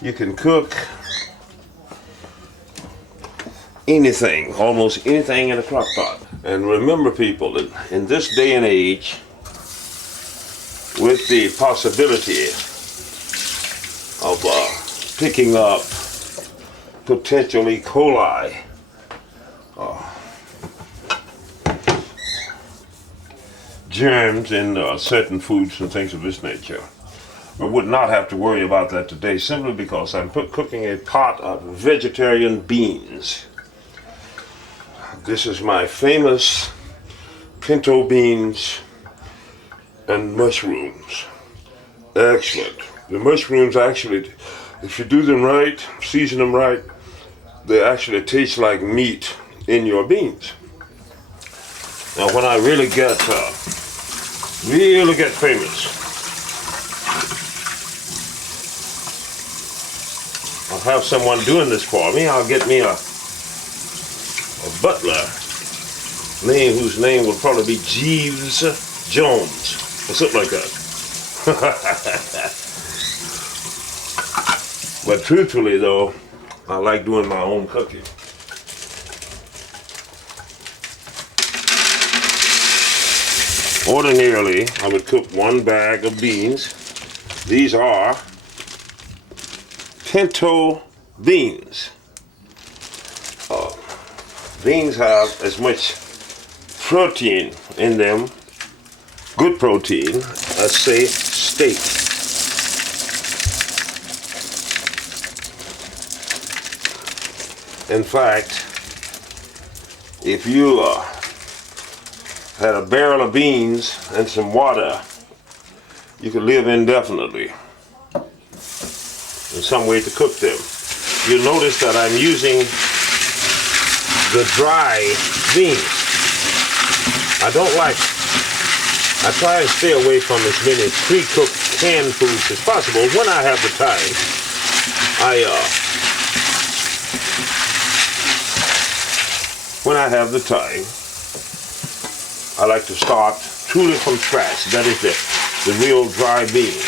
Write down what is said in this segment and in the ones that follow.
You can cook anything, almost anything in a crock pot. And remember, people, that in this day and age, with the possibility of picking up potential E. coli, germs in certain foods and things of this nature, I would not have to worry about that today, simply because I'm cooking a pot of vegetarian beans. This is my famous pinto beans and mushrooms. Excellent. The mushrooms actually, if you do them right, season them right, they actually taste like meat in your beans. Now when I really get famous, I'll have someone doing this for me. I'll get me a butler whose name will probably be Jeeves Jones or something like that. But truthfully though, I like doing my own cooking. Ordinarily, I would cook 1 bag of beans. These are pinto beans. Beans have as much protein in them, good protein, as say steak. In fact, if you had a barrel of beans and some water, you could live indefinitely. In some way to cook them. You'll notice that I'm using the dry beans. I try to stay away from as many pre-cooked canned foods as possible. When I have the time, I like to start truly from scratch. That is the real dry bean.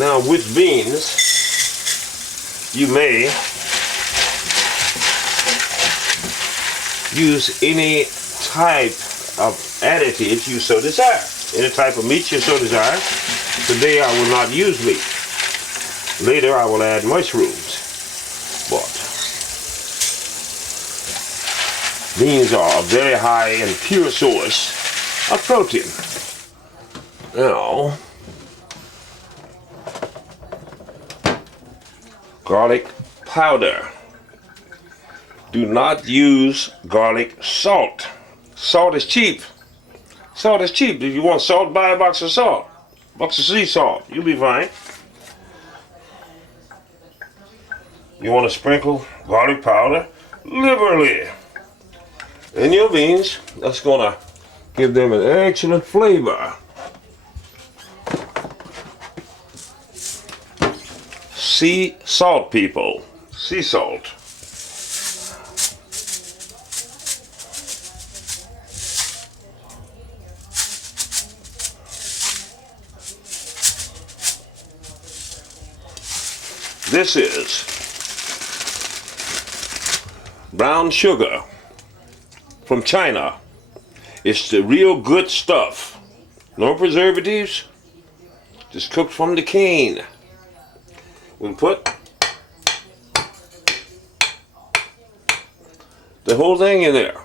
Now with beans, you may use any type of additives you so desire. Any type of meat you so desire. Today I will not use meat. Later I will add mushrooms. But beans are a very high and pure source of protein. Now, garlic powder. Do not use garlic salt. Salt is cheap. Salt is cheap. If you want salt, buy a box of salt. Box of sea salt. You'll be fine. You want to sprinkle garlic powder liberally in your beans. That's going to give them an excellent flavor. Sea salt, people. Sea salt. This is brown sugar from China. It's the real good stuff. No preservatives. Just cooked from the cane. We'll put the whole thing in there.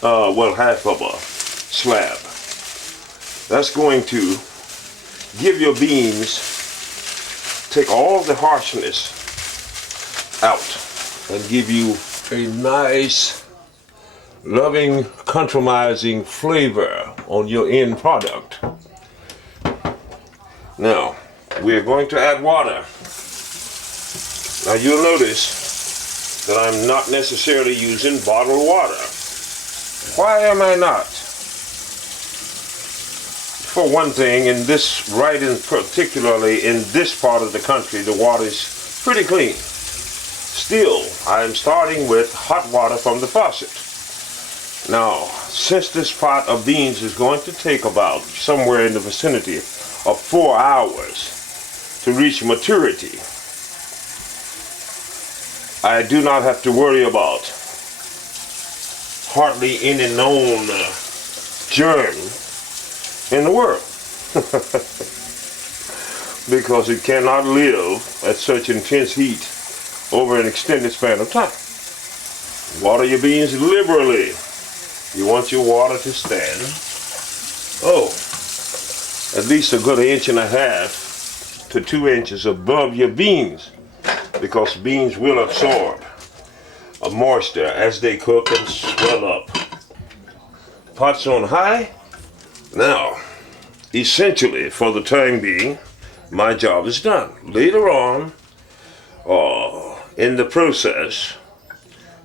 Well, half of a slab. That's going to give your beans, take all the harshness out and give you a nice, loving, compromising flavor on your end product. Now, we're going to add water. Now you'll notice that I'm not necessarily using bottled water. Why am I not? For one thing, particularly in this part of the country, the water is pretty clean. Still, I am starting with hot water from the faucet. Now, since this pot of beans is going to take about somewhere in the vicinity of 4 hours to reach maturity, I do not have to worry about hardly any known germ in the world. Because it cannot live at such intense heat over an extended span of time. Water your beans liberally. You want your water to stand, at least a good 1.5 to 2 inches above your beans, because beans will absorb moisture as they cook and swell up. Pot's on high. Now, essentially, for the time being, my job is done. Later on, in the process,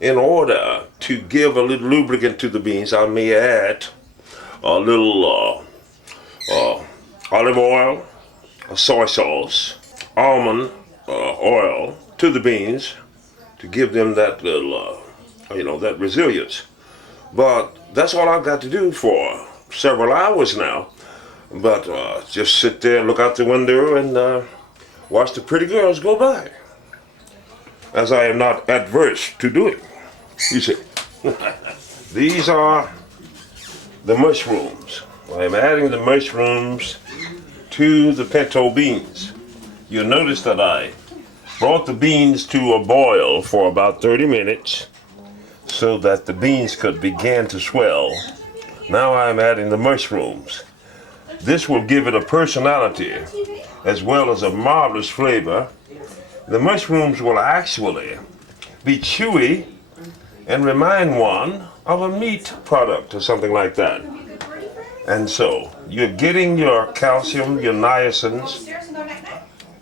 in order to give a little lubricant to the beans, I may add a little olive oil, soy sauce, almond oil to the beans to give them that little, that resilience. But that's all I've got to do for several hours now. But just sit there, look out the window, and watch the pretty girls go by, as I am not adverse to doing. You see, these are the mushrooms. I am adding the mushrooms to the pinto beans. You'll notice that I brought the beans to a boil for about 30 minutes so that the beans could begin to swell. Now I'm adding the mushrooms. This will give it a personality as well as a marvelous flavor. The mushrooms will actually be chewy and remind one of a meat product or something like that. And so you're getting your calcium, your niacins,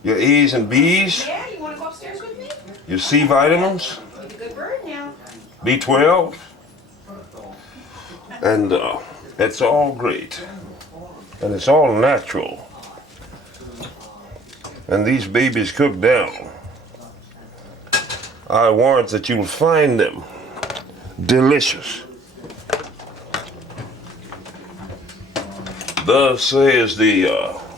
your A's and B's, your C vitamins, B12, and it's all great. And it's all natural. And these babies cook down. I warrant that you'll find them delicious. Thus says the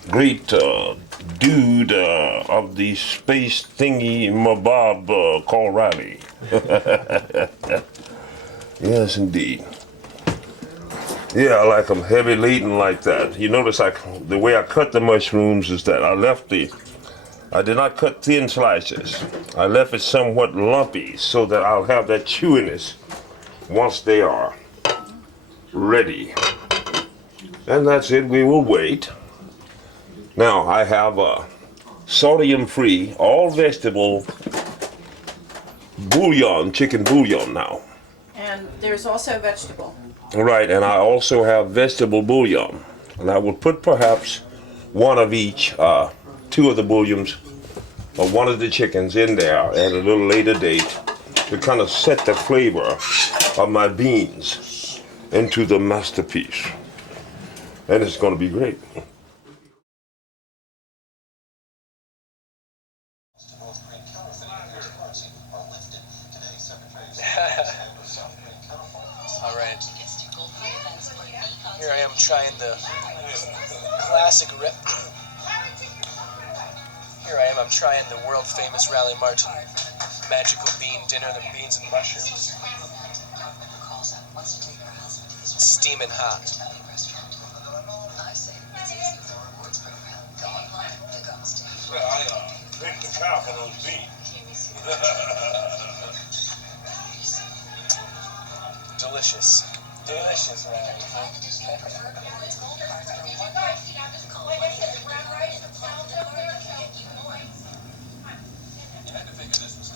great dude of the space thingy mabob called Riley. Yes, indeed. Yeah, I like them heavy laden like that. You notice the way I cut the mushrooms is that I did not cut thin slices. I left it somewhat lumpy so that I'll have that chewiness once they are ready. And that's it, we will wait. Now I have a sodium-free, all vegetable bouillon, chicken bouillon now. And there's also vegetable. Right, and I also have vegetable bouillon. And I will put perhaps one of each, 2 of the bouillons, or 1 of the chickens in there at a little later date to kind of set the flavor of my beans into the masterpiece. And it's going to be great. All right. Here I am trying the classic Here I am, I'm trying the world famous Raleigh Martin magical bean dinner, the beans and mushrooms. It's steaming hot. I picked the cow for those beans. Delicious. Delicious, right?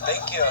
Thank you.